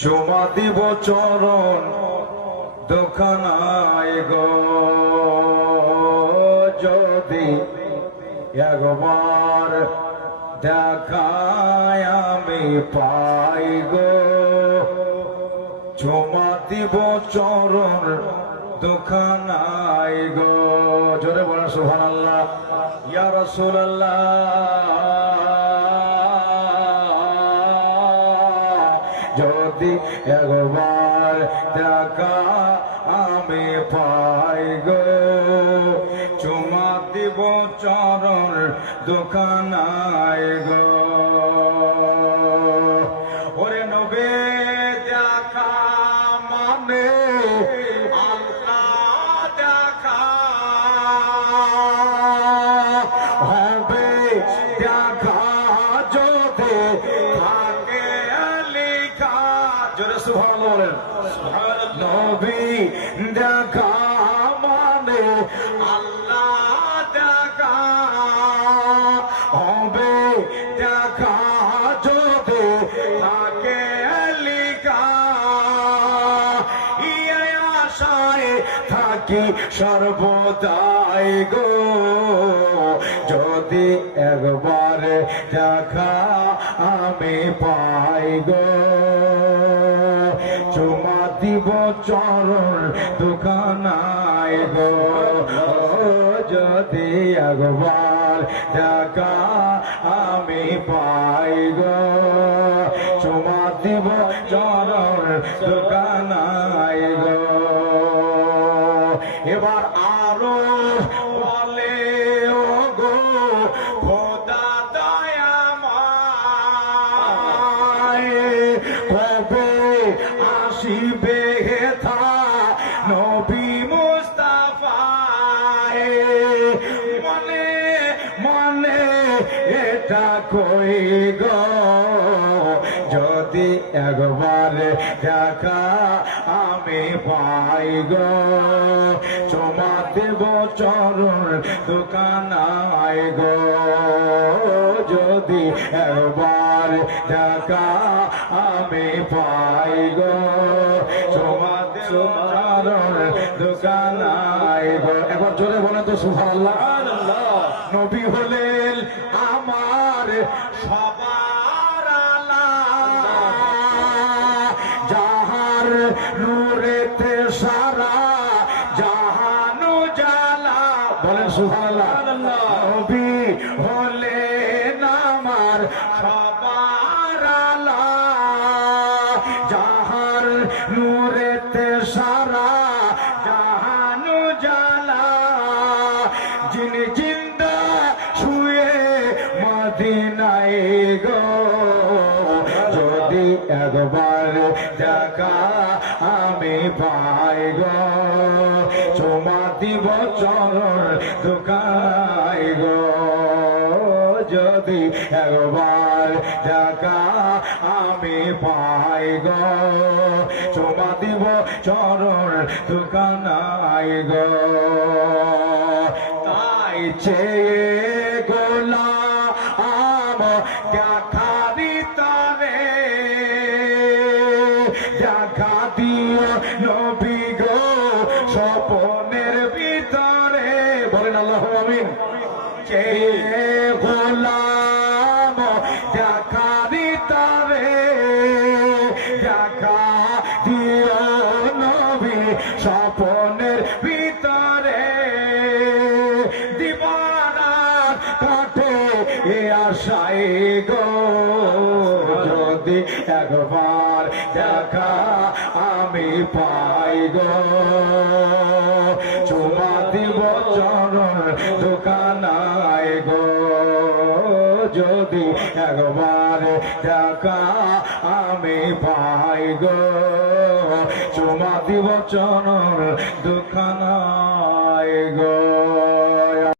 চুমা দিব চরণ দোকানায় গো, যদি একবার দেখায় আমি পাই গো। চুমা দিব চরণ দোকানায় গো, জোরে বলেন সুবহানাল্লাহ। ইয়া রাসূলুল্লাহ, যদি একবার দেখা আমি পাই গো, চুমা দিব চরণ দোকানায় গো। ওরে নবে দেখা মানে আল্লাহ দেখা হবে, দেখা যদি থাকে লেখা, জোরে সুবহানাল্লাহ বলেন। নবী দেখা মানে আল্লাহ দেখা হবে, দেখা যদি থাকে লেখা। এই আশায় থাকি সর্বদাই গো, যদি একবার দেখা আমি পাই গো। চুমা দিব চরণ দোকানায় গো, যদি একবার দেখা আমি পাই গো। চুমা দিব চরণ দোকানায় গো। এবার আরো বলে ও গো খোদা দয়াময়, কবে আসিবে হেথা নবী মুস্তাফায়। মনে মনে এটা কই গো, যদি একবার দেখা আমি পাই গো। চুমা দেব চরণ দোকানায় গো, যদি একবার দেখা আমি পাই গো। চুমা দেব চরণ দোকানায় গো। একবার জোরে বলেন তো সুবহানাল্লাহ। নবী হলেন আমার সবার আল্লাহ, যাহার নূরেতে সারা জাহানু জালা, বলেন সুবহানাল্লাহ। নবী হলেন আমার সবার আল্লাহ, যাহার নূরেতে সারা জাহানু জালা। যিনি জিন্দা শুয়ে মদিনায় গো, যদি একবার দেখা আমি পাই গো। চুমা দিব চরণ দোকানায় গো, যদি একবার দেখা আমি পাই গো। চুমা দিব চরণ দোকানায় গো। তাই চেয়ে গোলাম দেখা দিতারে, দেখা দিও নবী গো স্বপনের ভিতরে, বলেন আল্লাহুম্মা আমিন। চেয়ে গোলাম দেখা দিতারে, দেখা দিও নবী স্বপনের ভিতরে। দিবারাত কাটে এ আশায় গো, যদি একবার দেখা আমি পাই গো। চুমা দিব চরণ দোকানায় গো, যদি একবার দেখা আমি পাই গো। চুমা দিব চরণ দোকানায় গো।